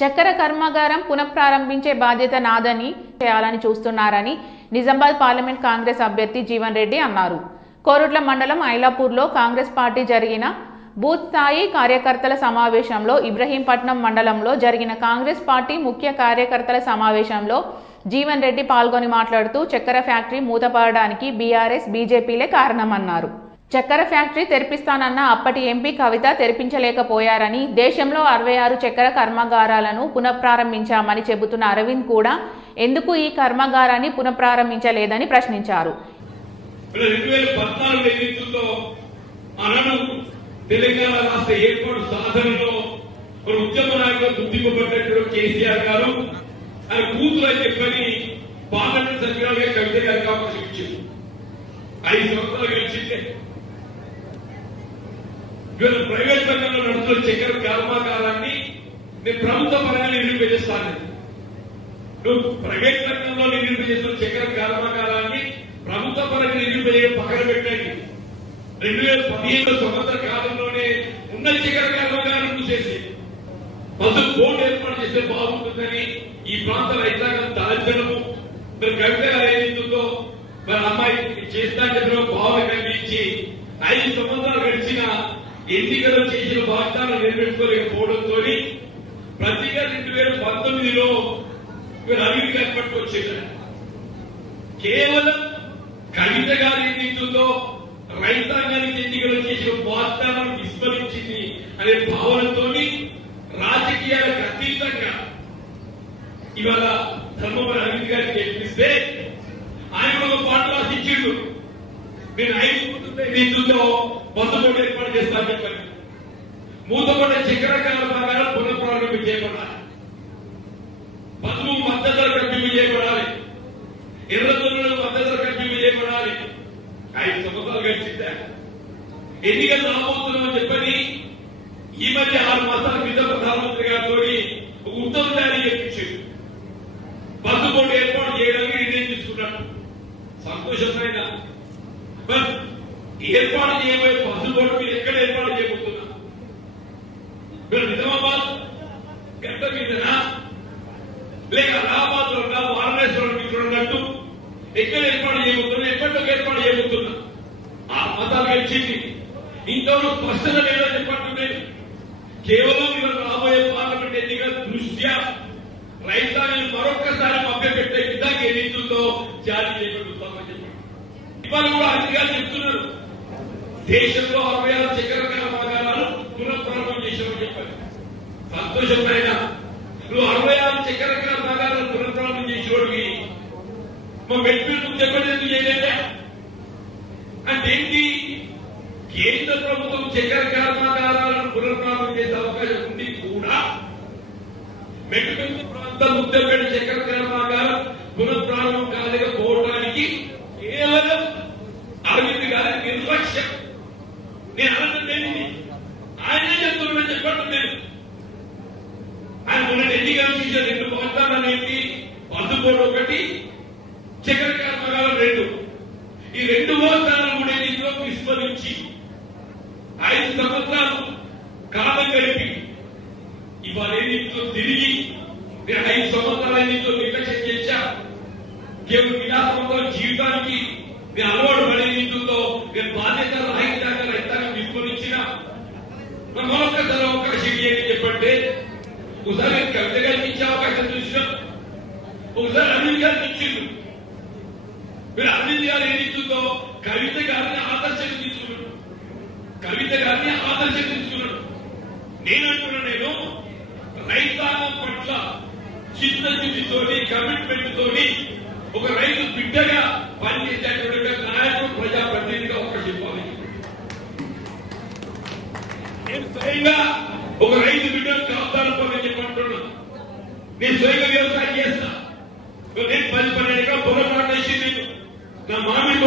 చక్కెర కర్మాగారం పునఃప్రారంభించే బాధ్యత నాదని చేయాలని చూస్తున్నారని నిజామాబాద్ పార్లమెంట్ కాంగ్రెస్ అభ్యర్థి జీవన్ రెడ్డి అన్నారు. కోరుట్ల మండలం ఐలాపూర్లో కాంగ్రెస్ పార్టీ జరిగిన బూత్ స్థాయి కార్యకర్తల సమావేశంలో ఇబ్రహీంపట్నం మండలంలో జరిగిన కాంగ్రెస్ పార్టీ ముఖ్య కార్యకర్తల సమావేశంలో జీవన్ రెడ్డి పాల్గొని మాట్లాడుతూ చక్కెర ఫ్యాక్టరీ మూతపడడానికి బీఆర్ఎస్ బీజేపీలే కారణమన్నారు. చక్కెర ఫ్యాక్టరీ తెరిపిస్తానన్న అప్పటి ఎంపీ కవిత తెరిపించలేకపోయారని దేశంలో అరవై ఆరు చక్కెర కర్మాగారాలను పునఃప్రారంభించామని చెబుతున్న అరవింద్ కూడా ఎందుకు ఈ కర్మాగారాన్ని పునఃప్రారంభించలేదని ప్రశ్నించారు. తెలంగాణ రాష్ట్ర ఏర్పాటు సాధనలో మన ఉద్యమ నాయకులు కేసీఆర్ గారు ఆయన కూతురు అని చెప్పని పార్లమెంట్ కవిత గారికి అవకాశం ఇచ్చింది ఐదు సంవత్సరాలు గడిచిందే ఇవాళ ప్రైవేట్ రంగంలో నడుస్తున్న చక్కెర కర్మాగారాన్ని నేను ప్రభుత్వ పరంగా నిరూపించేస్తాను నువ్వు ప్రైవేట్ రంగంలో నిరూపించేస్తున్న చక్కెర కర్మాగారాన్ని ప్రభుత్వ పరంగా నిరూపించే పక్కన పెట్టండి. రెండు వేల పదిహేను సంవత్సర కాలంలోనే ఉన్న చక్కెర కర్మాగారం చూసేసి పసుపు బోర్డు ఏర్పాటు చేస్తే బాగుంటుందని ఈ ప్రాంత రైతాంగం దాల్చడము మరి కవిత గారు మరి అమ్మాయి చేస్తా చెప్పిన భావన కలిగించి ఐదు సంవత్సరాలు గడిచిన ఎన్నికలు చేసిన వాగ్దానం నెరవేర్చుకోలేకపోవడంతో ప్రతిగా రెండు వేల పంతొమ్మిదిలో మీరు అభివృద్ధి ఏర్పట్టుకొచ్చారు కేవలం కవిత గారు ఏదైతుందో రైతాంగానికి ఎన్నికలు చేసిన వాగ్దానం విస్మరించింది అనే భావనతోని రాజకీయాలకు అతీతంగా ఇవాళ ధర్మవరం అరవింద్ గారికి గెలిపిస్తే ఆయన ఒక పాట రాసిచ్చిండు. నేను ఐదు నిధులతో పొందబోటు ఏర్పాటు చేస్తాను చెప్పాను మూతపడ్డ చక్కెర ప్రకారం పునఃప్రారంభం చేయబడాలి. పసుపు మద్దతు ధర చేయబడాలి. ఎర్ర తొలలు మద్దతు ధర చేయబడాలి. ఐదు సంవత్సరాలు గడిచిందా. ఎన్నికలు రాబోతున్నామని చెప్పని ఈ మధ్య ఆరు మాసాల క్రితం ప్రధానమంత్రి గారితో ఒక ఉత్తమ జారీ చేయించారు బస్సు బోర్డు ఏర్పాటు చేయడానికి నిర్ణయం తీసుకున్నాడు సంతోషమైన మరి ఏర్పాటు చేయబోయే బస్సు బోర్డు మీరు ఎక్కడ ఏర్పాటు చేయబోతున్నా మీరు నిజామాబాద్ గడ్డ మీదనా? లేక అలహాబాద్లో ఉన్న వారణాసిలో మీకు ఉన్నట్టు ఎక్కడ ఏర్పాటు చేయబోతున్నా ఎప్పటిలోకి ఏర్పాటు చేయబోతున్నా ఆ మతాలు గెలిచింది. ఇంతలో స్పష్టత లేదని చెప్పంటున్నాను కేవలం ఇవాళ రాబోయే పార్లమెంట్ ఎన్నికల దృష్ట్యా రైతాంగాన్ని మరొక్కసారి మభ్యపెట్టే విధంగా ఏదైతుందో జారీ చేయబడుతుందని చెప్పండి. ఇవాళ కూడా అధికారులు చెప్తున్నారు. దేశంలో అరవై ఆరు చక్కెర కర్మాగారాలు పునఃప్రారంభం చేశామని చెప్పారు. సంతోషమైన నువ్వు అరవై ఆరు చక్కెర కర్మాగారాలు పునఃప్రారంభం చేసేవాడివి. మా మెట్పీలు నువ్వు చెప్పండి ఎందుకు చేయలేదా? అంటే ఏంటి? కేంద్ర ప్రభుత్వం చక్కెర కర్మాగారాలను పునఃప్రారంభం చేసే అవకాశం ఉంది కూడా మెట్టు ప్రాంతం ముద్దపేట చక్కెర కర్మాగారం పునఃప్రారంభం కాలేకపోవడానికి కేవలం అరవింద్ గారి నిర్లక్ష్యం నేను అనంటే ఆయనే చెప్తున్నా ఆయన మొన్న ఎన్నికలు చేసిన రెండు వాగ్దానాలు ఏంటి అందుకోడు ఒకటి చక్కెర కర్మాగారం రెండు. ఈ రెండు వాగ్దానాలు కూడా ఇందులో విస్మరించి ఐదు సంవత్సరాలు కాలం గడిపి ఇవాళ ఇంట్లో తిరిగి నేను ఐదు సంవత్సరాలు ఇంట్లో నిర్లక్ష్యం చేశా కేవలం విలాసంలో జీవితానికి నేను అలవాటు పడే ఇంట్లో నేను బాధ ఒకసారి కవిత గారికి ఇచ్చే అవకాశం చూసినాం ఒకసారి అనిల్ గారికి ఇచ్చిండు మీరు అనిల్ గారు ఏది ఏదైతుందో కవిత గారిని ఆదర్శంగా తీసుకున్నాడు కవిత గారిని ఆదర్శంగా తీసుకున్నాడు నేనంటున్నా నేను రైతాంగం పట్ల చిన్న చిత్తశుద్ధితోని కమిట్మెంట్ తోని ఒక రైతు బిడ్డగా పనిచేసేటువంటి నాయకుడు ప్రజాప్రతినిధిగా ఒక చెప్పాలి నేను స్వయంగా ఒక నేను స్వయంగా వ్యవసాయం చేస్తా. నేను పది పన్నెండు ఎకరాలు పొలం నాటేసి నేను నా మామిడి